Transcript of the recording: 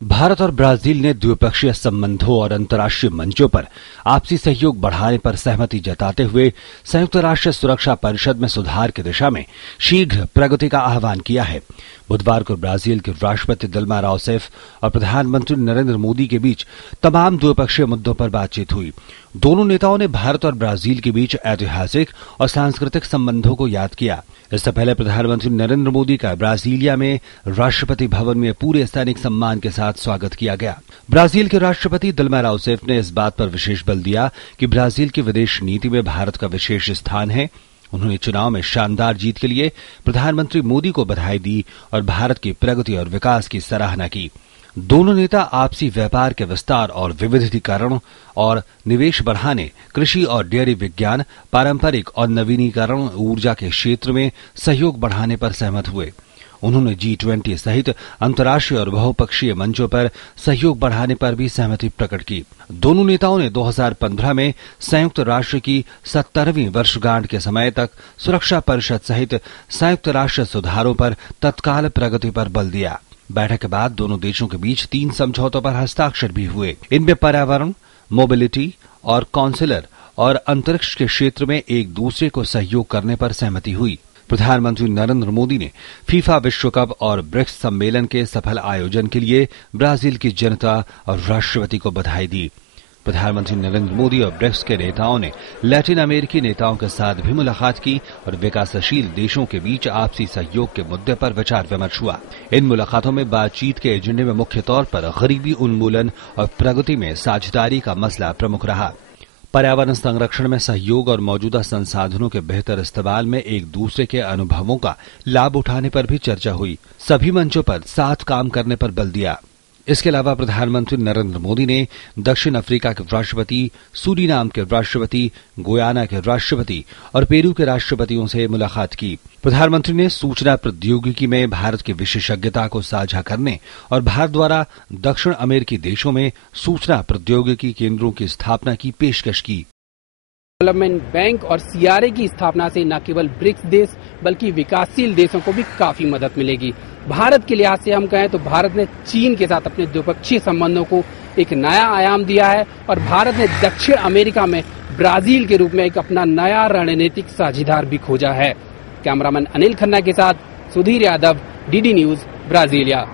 भारत और ब्राजील ने द्विपक्षीय संबंधों और अंतर्राष्ट्रीय मंचों पर आपसी सहयोग बढ़ाने पर सहमति जताते हुए संयुक्त राष्ट्र सुरक्षा परिषद में सुधार की दिशा में शीघ्र प्रगति का आह्वान किया है। बुधवार को ब्राजील के राष्ट्रपति दिल्मा राउसेफ और प्रधानमंत्री नरेंद्र मोदी के बीच तमाम द्विपक्षीय मुद्दों पर बातचीत हुई। दोनों नेताओं ने भारत और ब्राजील के बीच ऐतिहासिक और सांस्कृतिक संबंधों को याद किया। इससे पहले प्रधानमंत्री नरेंद्र मोदी का ब्राजीलिया में राष्ट्रपति भवन में पूरे सैनिक सम्मान के साथ स्वागत किया गया। ब्राजील के राष्ट्रपति दिल्मा राउसेफ ने इस बात पर विशेष बल दिया कि ब्राजील की विदेश नीति में भारत का विशेष स्थान है। उन्होंने चुनाव में शानदार जीत के लिए प्रधानमंत्री मोदी को बधाई दी और भारत की प्रगति और विकास की सराहना की। दोनों नेता आपसी व्यापार के विस्तार और विविधीकरण और निवेश बढ़ाने, कृषि और डेयरी विज्ञान, पारंपरिक और नवीनीकरण ऊर्जा के क्षेत्र में सहयोग बढ़ाने पर सहमत हुए। उन्होंने G20 सहित अंतर्राष्ट्रीय और बहुपक्षीय मंचों पर सहयोग बढ़ाने पर भी सहमति प्रकट की। दोनों नेताओं ने 2015 में संयुक्त राष्ट्र की 70वीं वर्षगांठ के समय तक सुरक्षा परिषद सहित संयुक्त राष्ट्र सुधारों पर तत्काल प्रगति पर बल दिया। बैठक के बाद दोनों देशों के बीच 3 समझौतों पर हस्ताक्षर भी हुए। इनमें पर्यावरण, मोबिलिटी और कौंसिलर और अंतरिक्ष के क्षेत्र में एक दूसरे को सहयोग करने पर सहमति हुई। प्रधानमंत्री नरेंद्र मोदी ने फीफा विश्व कप और ब्रिक्स सम्मेलन के सफल आयोजन के लिए ब्राजील की जनता और राष्ट्रपति को बधाई दी। प्रधानमंत्री नरेंद्र मोदी और ब्रिक्स के नेताओं ने लैटिन अमेरिकी नेताओं के साथ भी मुलाकात की और विकासशील देशों के बीच आपसी सहयोग के मुद्दे पर विचार विमर्श हुआ। इन मुलाकातों में बातचीत के एजेंडे में मुख्य तौर पर गरीबी उन्मूलन और प्रगति में साझेदारी का मसला प्रमुख रहा। पर्यावरण संरक्षण में सहयोग और मौजूदा संसाधनों के बेहतर इस्तेमाल में एक दूसरे के अनुभवों का लाभ उठाने पर भी चर्चा हुई। सभी मंचों पर साथ काम करने पर बल दिया। इसके अलावा प्रधानमंत्री नरेंद्र मोदी ने दक्षिण अफ्रीका के राष्ट्रपति, सूरीनाम के राष्ट्रपति, गुयाना के राष्ट्रपति और पेरू के राष्ट्रपतियों से मुलाकात की। प्रधानमंत्री ने सूचना प्रौद्योगिकी में भारत की विशेषज्ञता को साझा करने और भारत द्वारा दक्षिण अमेरिकी देशों में सूचना प्रौद्योगिकी केंद्रों की स्थापना की पेशकश की। डेवलपमेंट बैंक और CRA की स्थापना से न केवल ब्रिक्स देश बल्कि विकासशील देशों को भी काफी मदद मिलेगी। भारत के लिहाज से हम कहें तो भारत ने चीन के साथ अपने द्विपक्षीय संबंधों को एक नया आयाम दिया है और भारत ने दक्षिण अमेरिका में ब्राजील के रूप में एक अपना नया रणनीतिक साझेदार भी खोजा है। कैमरामैन अनिल खन्ना के साथ Sudhir Yadav, DD news, Brasilia.